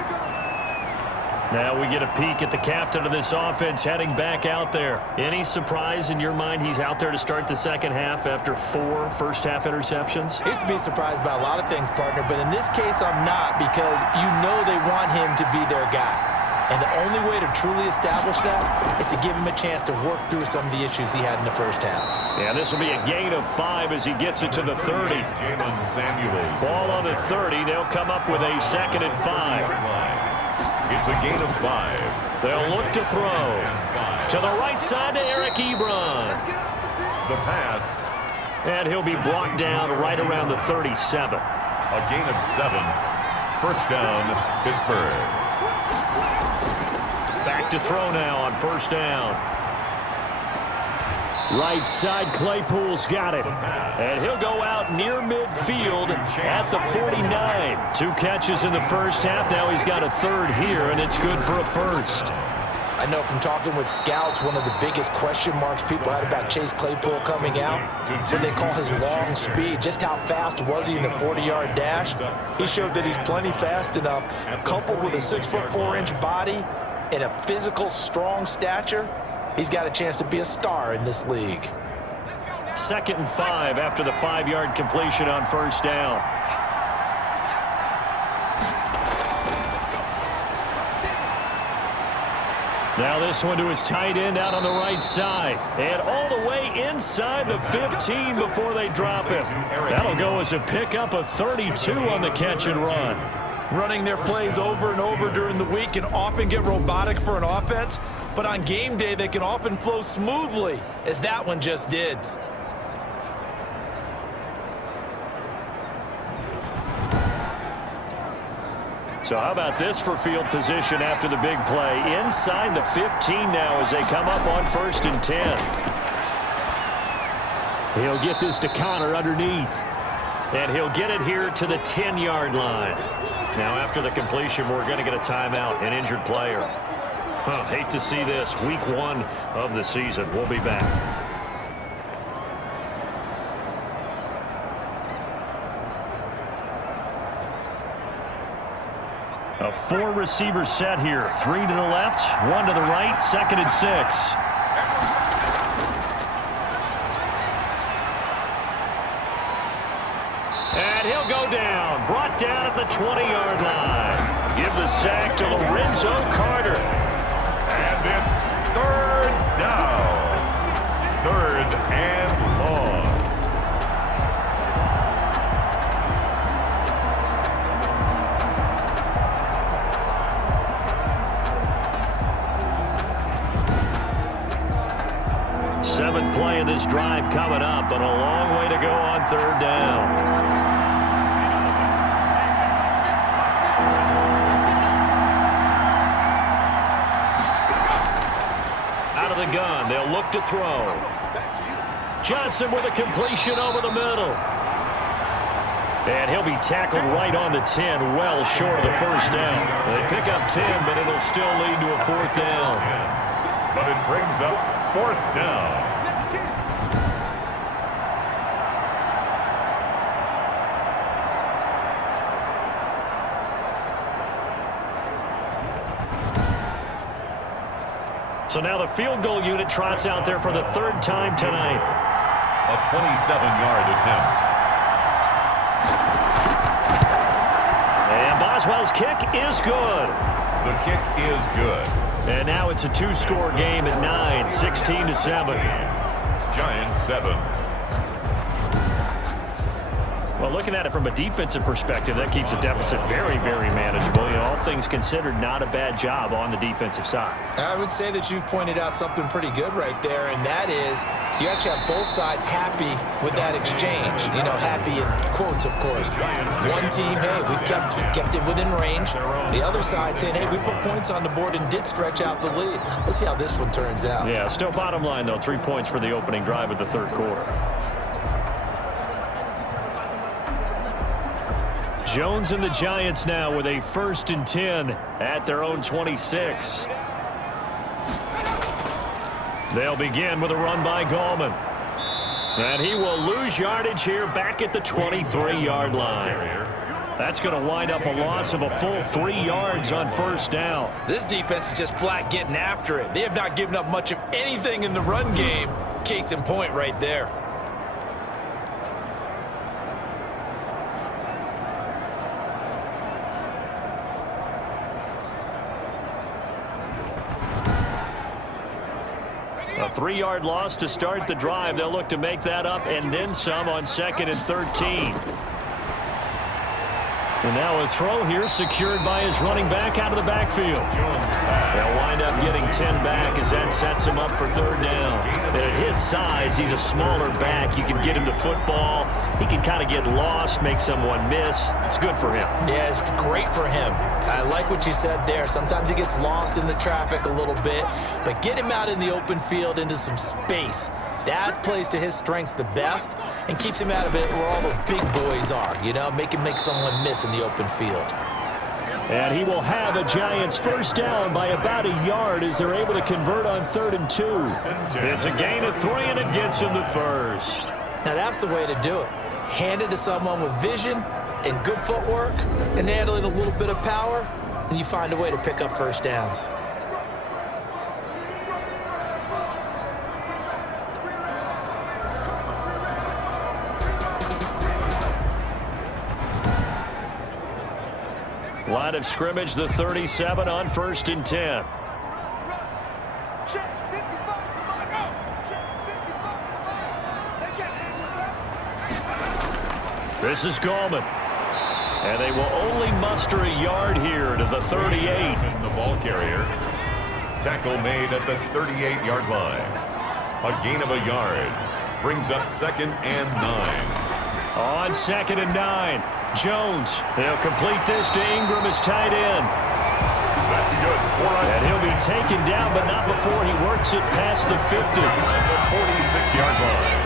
Now we get a peek at the captain of this offense heading back out there. Any surprise in your mind he's out there to start the second half after 4 first-half interceptions? I used to be surprised by a lot of things, partner, but in this case I'm not, because you know they want him to be their guy. And the only way to truly establish that is to give him a chance to work through some of the issues he had in the first half. Yeah, this will be a gain of 5 as he gets it to the 30. Ball on the 30. They'll come up with a 2nd and 5. It's a gain of 5. They'll look to throw. To the right side to Eric Ebron. The pass. And he'll be brought down right around the 37. A gain of 7. First down, Pittsburgh. Back to throw now on first down. Right side, Claypool's got it. And he'll go out near midfield at the 49. 2 catches in the first half. Now he's got a 3rd here, and it's good for a first. I know from talking with scouts, one of the biggest question marks people had about Chase Claypool coming out, what they call his long speed. Just how fast was he in the 40-yard dash? He showed that he's plenty fast enough, coupled with a 6'4" body and a physical, strong stature. He's got a chance to be a star in this league. 2nd and 5 after the 5-yard completion on first down. Now this one to his tight end out on the right side. And all the way inside the 15 before they drop him. That'll go as a pickup of 32 on the catch and run. Running their plays over and over during the week can often get robotic for an offense, but on game day they can often flow smoothly, as that one just did. So how about this for field position after the big play? Inside the 15 now as they come up on 1st and 10. He'll get this to Connor underneath. And he'll get it here to the 10-yard line. Now after the completion, we're going to get a timeout, an injured player. Hate to see this. Week 1 of the season. We'll be back. A 4-receiver set here. 3 to the left, 1 to the right, 2nd and 6. And he'll go down. Brought down at the 20-yard line. Give the sack to Lorenzo Carter. And it's 3rd down. 3rd and long. Seventh play of this drive coming up, but a long way to go on third down. Out of the gun, they'll look to throw. Johnson with a completion over the middle. And he'll be tackled right on the 10, well short of the first down. They pick up 10, but it'll still lead to a fourth down. But it brings up fourth down. So now the field goal unit trots out there for the third time tonight. A 27-yard attempt. And Boswell's kick is good. The kick is good. And now it's a two-score game at 9, 16-7. Giants 7. Well, looking at it from a defensive perspective, that keeps the deficit very, very manageable. You know, all things considered, not a bad job on the defensive side. I would say that you've pointed out something pretty good right there, and that is you actually have both sides happy with that exchange. You know, happy in quotes, of course. One team, hey, we've kept it within range. The other side saying, hey, we put points on the board and did stretch out the lead. Let's see how this one turns out. Yeah, still bottom line, though, 3 points for the opening drive of the third quarter. Jones and the Giants now with a 1st and 10 at their own 26. They'll begin with a run by Gallman. And he will lose yardage here back at the 23-yard line. That's going to wind up a loss of a full 3 yards on first down. This defense is just flat getting after it. They have not given up much of anything in the run game. Case in point right there. A 3-yard loss to start the drive. They'll look to make that up and then some on 2nd and 13. And now a throw here secured by his running back out of the backfield. They'll wind up getting 10 back as that sets him up for third down. And at his size, he's a smaller back. You can get him to football. He can kind of get lost, make someone miss. It's good for him. Yeah, it's great for him. I like what you said there. Sometimes he gets lost in the traffic a little bit, but get him out in the open field into some space. That plays to his strengths the best and keeps him out of it where all the big boys are, you know, make him make someone miss in the open field. And he will have a Giants first down by about a yard as they're able to convert on 3rd and 2. It's a gain of 3, and it gets him the first. Now that's the way to do it. Hand it to someone with vision and good footwork and add in a little bit of power, and you find a way to pick up first downs. Line of scrimmage, the 37 on 1st and 10. This is Gallman. And they will only muster a yard here to the 38. And the ball carrier. Tackle made at the 38-yard line. A gain of a yard. Brings up 2nd and 9. On 2nd and 9. Jones, they'll complete this to Ingram as tight end. That's good. And he'll be taken down, but not before he works it past the 50. The 46-yard line.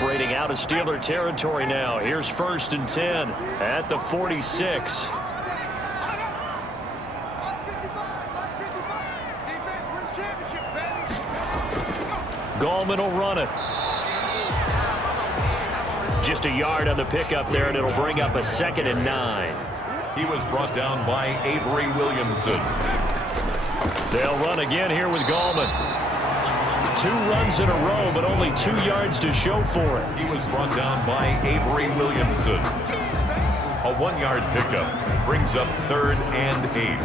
Operating out of Steeler territory now. Here's 1st and 10 at the 46. Gallman will run it. Just a yard on the pickup there, and it'll bring up a 2nd and 9. He was brought down by Avery Williamson. They'll run again here with Gallman. 2 runs in a row, but only 2 yards to show for it. He was brought down by Avery Williamson. A 1-yard pickup brings up 3rd and 8.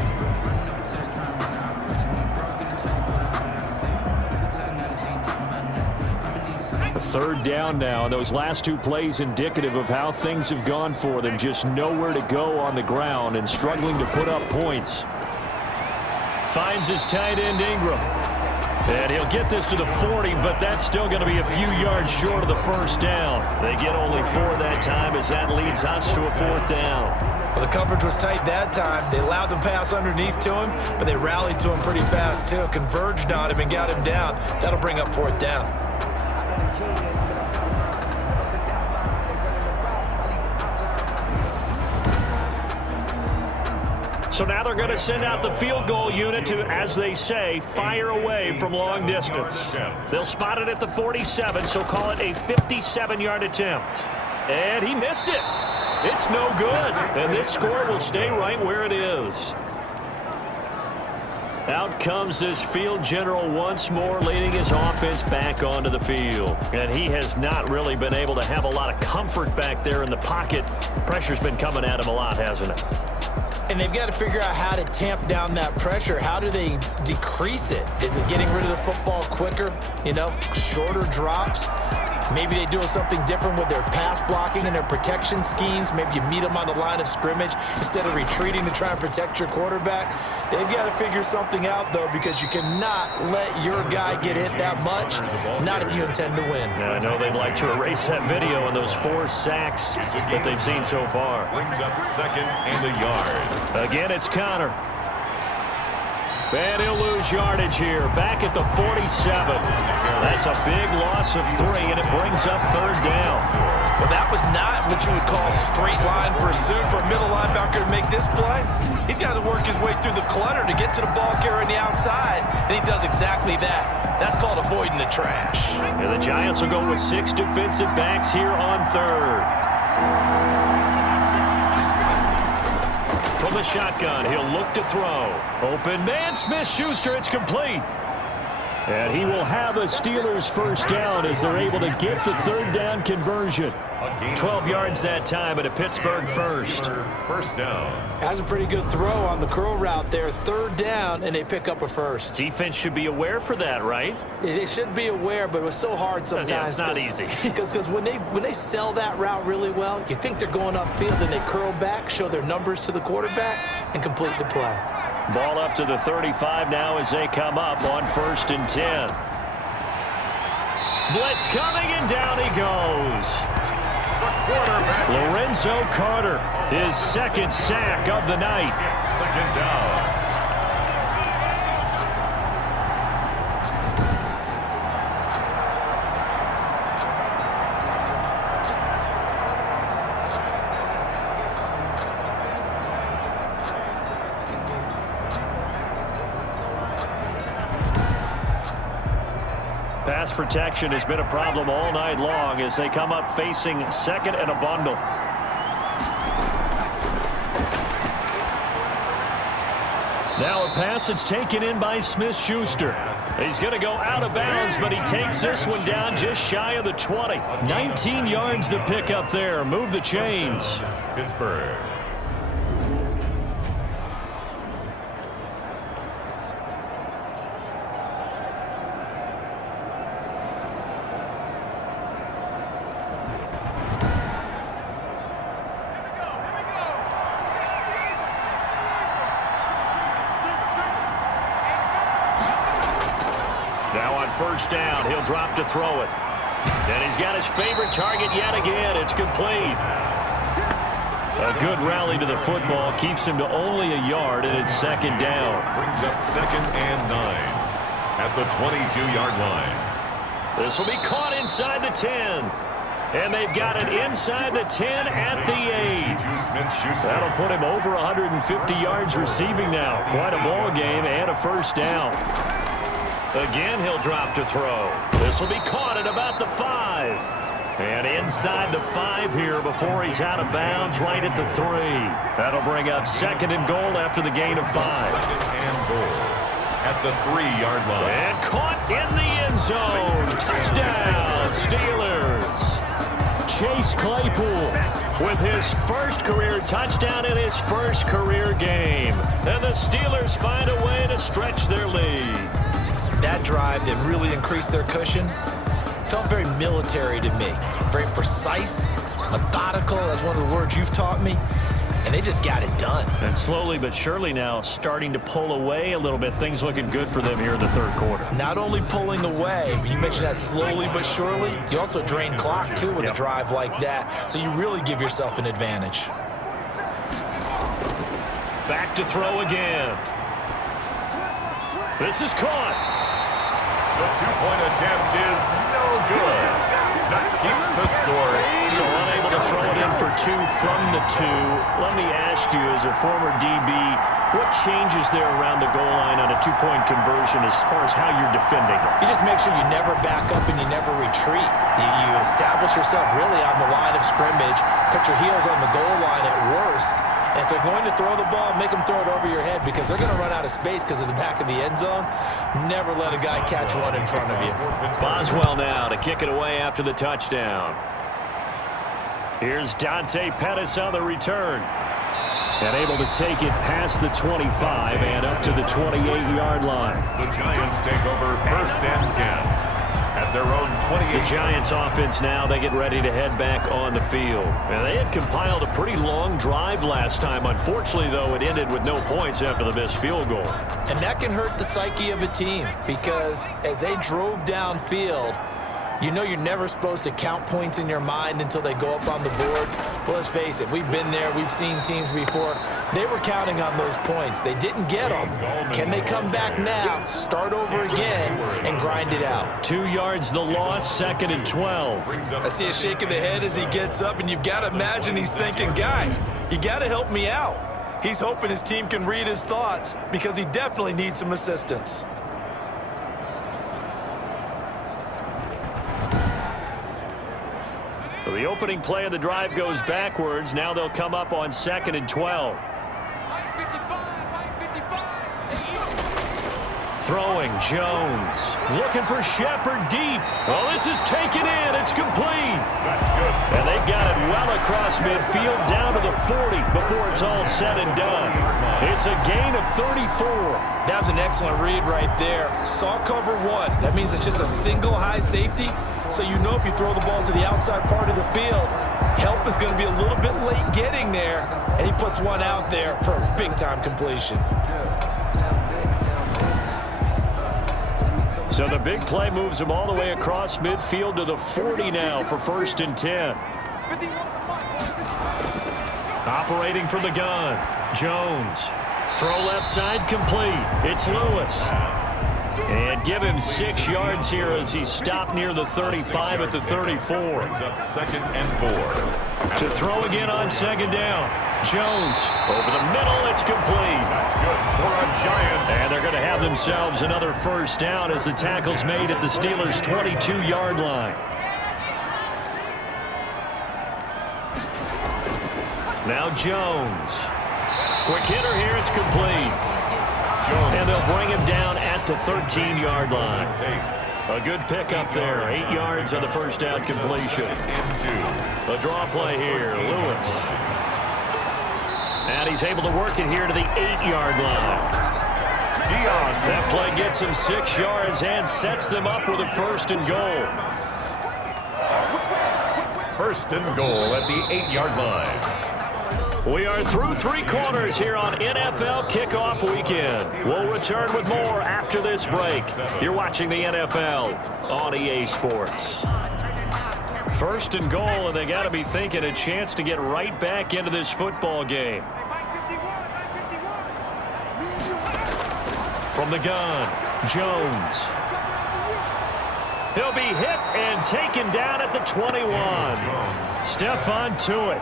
A 3rd down now, and those last 2 plays indicative of how things have gone for them. Just nowhere to go on the ground and struggling to put up points. Finds his tight end Ingram. And he'll get this to the 40, but that's still going to be a few yards short of the 1st down. They get only 4 that time as that leads us to a 4th down. Well, the coverage was tight that time. They allowed the pass underneath to him, but they rallied to him pretty fast too. Converged on him and got him down. That'll bring up 4th down. So now they're going to send out the field goal unit to, as they say, fire away from long distance. They'll spot it at the 47, so call it a 57-yard attempt. And he missed it. It's no good. And this score will stay right where it is. Out comes this field general once more, leading his offense back onto the field. And he has not really been able to have a lot of comfort back there in the pocket. Pressure's been coming at him a lot, hasn't it? And they've got to figure out how to tamp down that pressure. How do they decrease it? Is it getting rid of the football quicker? Shorter drops? Maybe they do something different with their pass blocking and their protection schemes. Maybe you meet them on the line of scrimmage instead of retreating to try and protect your quarterback. They've got to figure something out, though, because you cannot let your guy get hit that much, not if you intend to win. Yeah, I know they'd like to erase that video and those 4 sacks that they've seen so far. Brings up 2nd and a yard. Again, it's Connor. And he'll lose yardage here. Back at the 47. That's a big loss of 3, and it brings up 3rd down. Well, that was not what you would call straight line pursuit for a middle linebacker to make this play. He's got to work his way through the clutter to get to the ball carrier on the outside, and he does exactly that. That's called avoiding the trash. And the Giants will go with 6 defensive backs here on 3rd. From the shotgun, he'll look to throw. Open man, Smith-Schuster, it's complete. And he will have a Steelers 1st down as they're able to get the 3rd down conversion. 12 yards that time at a Pittsburgh 1st down. Has a pretty good throw on the curl route there. 3rd down, and they pick up a 1st. Defense should be aware for that, right? They should be aware, but it was so hard sometimes. Yeah, it's not easy. Because when they sell that route really well, you think they're going upfield, and they curl back, show their numbers to the quarterback, and complete the play. Ball up to the 35 now as they come up on 1st and 10. Blitz coming, and down he goes. Lorenzo Carter, his 2nd sack of the night. 2nd down. Pass protection has been a problem all night long as they come up facing 2nd and a bundle. Now a pass that's taken in by Smith-Schuster. He's going to go out of bounds, but he takes this one down just shy of the 20. 19 yards to pick up there. Move the chains. Pittsburgh. Now on 1st down, he'll drop to throw it. And he's got his favorite target yet again. It's complete. A good rally to the football keeps him to only a yard, and it's 2nd down. Brings up 2nd and 9 at the 22-yard line. This will be caught inside the 10. And they've got it inside the 10 at the 8. That'll put him over 150 yards receiving now. Quite a ball game and a 1st down. Again, he'll drop to throw. This will be caught at about the 5. And inside the 5 here before he's out of bounds right at the 3. That'll bring up 2nd and goal after the gain of 5. 2nd and goal. at the 3-yard line. And caught in the end zone. Touchdown, Steelers. Chase Claypool with his first career touchdown in his first career game. And the Steelers find a way to stretch their lead. That drive that really increased their cushion felt very military to me. Very precise, methodical. That's one of the words you've taught me. And they just got it done. And slowly but surely now starting to pull away a little bit. Things looking good for them here in the third quarter. Not only pulling away, but you mentioned that slowly but surely. You also drain clock, too, with a drive like that. So you really give yourself an advantage. Back to throw again. This is caught. The 2-point attempt is no good. That keeps the score. So unable to throw it in for 2 from the 2. Let me ask you, as a former DB, what changes there around the goal line on a 2-point conversion as far as how you're defending it? You just make sure you never back up and you never retreat. You establish yourself really on the line of scrimmage, put your heels on the goal line at worst. And if they're going to throw the ball, make them throw it over your head because they're going to run out of space because of the back of the end zone. Never let a guy catch one in front of you. Boswell now to kick it away after the touchdown. Here's Dante Pettis on the return. And able to take it past the 25 and up to the 28-yard line. The Giants take over 1st and 10. At their own 28. The Giants offense now, they get ready to head back on the field. And they had compiled a pretty long drive last time. Unfortunately, though, it ended with no points after the missed field goal. And that can hurt the psyche of a team because as they drove downfield, you know you're never supposed to count points in your mind until they go up on the board. Well, let's face it, we've been there. We've seen teams before. They were counting on those points. They didn't get them. Can they come back now, start over again, and grind it out? 2 yards the loss, 2nd and 12. I see a shake of the head as he gets up, and you've got to imagine he's thinking, guys, you got to help me out. He's hoping his team can read his thoughts because he definitely needs some assistance. So the opening play of the drive goes backwards. Now they'll come up on 2nd and 12. Throwing, Jones. Looking for Shepard deep. Well, this is taken in. It's complete. That's good. And they've got it well across midfield down to the 40 before it's all said and done. It's a gain of 34. That was an excellent read right there. Saw cover 1. That means it's just a single high safety. So you know if you throw the ball to the outside part of the field, help is going to be a little bit late getting there, and he puts one out there for a big-time completion. So the big play moves him all the way across midfield to the 40 now for 1st and 10. Operating from the gun, Jones. Throw left side complete. It's Lewis. And give him 6 yards here as he stopped near the 35 at the 34. Brings up 2nd and 4. To throw again on 2nd down. Jones over the middle. It's complete. That's good for a Giants. And they're going to have themselves another 1st down as the tackle's made at the Steelers' 22-yard line. Now Jones. Quick hitter here. It's complete. And they'll bring him down at the 13-yard line. A good pickup there. 8 yards on the 1st down completion. A draw play here. Lewis. And he's able to work it here to the 8-yard line. That play gets him 6 yards and sets them up with a 1st and goal. 1st and goal at the 8-yard line. We are through 3 quarters here on NFL Kickoff Weekend. We'll return with more after this break. You're watching the NFL on EA Sports. 1st and goal, and they got to be thinking a chance to get right back into this football game. From the gun, Jones. He'll be hit and taken down at the 21. Stephon Tuitt.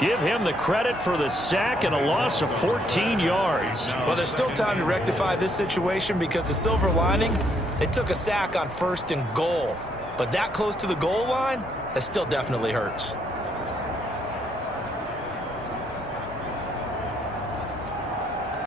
Give him the credit for the sack and a loss of 14 yards. Well, there's still time to rectify this situation because the silver lining, they took a sack on 1st and goal. But that close to the goal line, that still definitely hurts.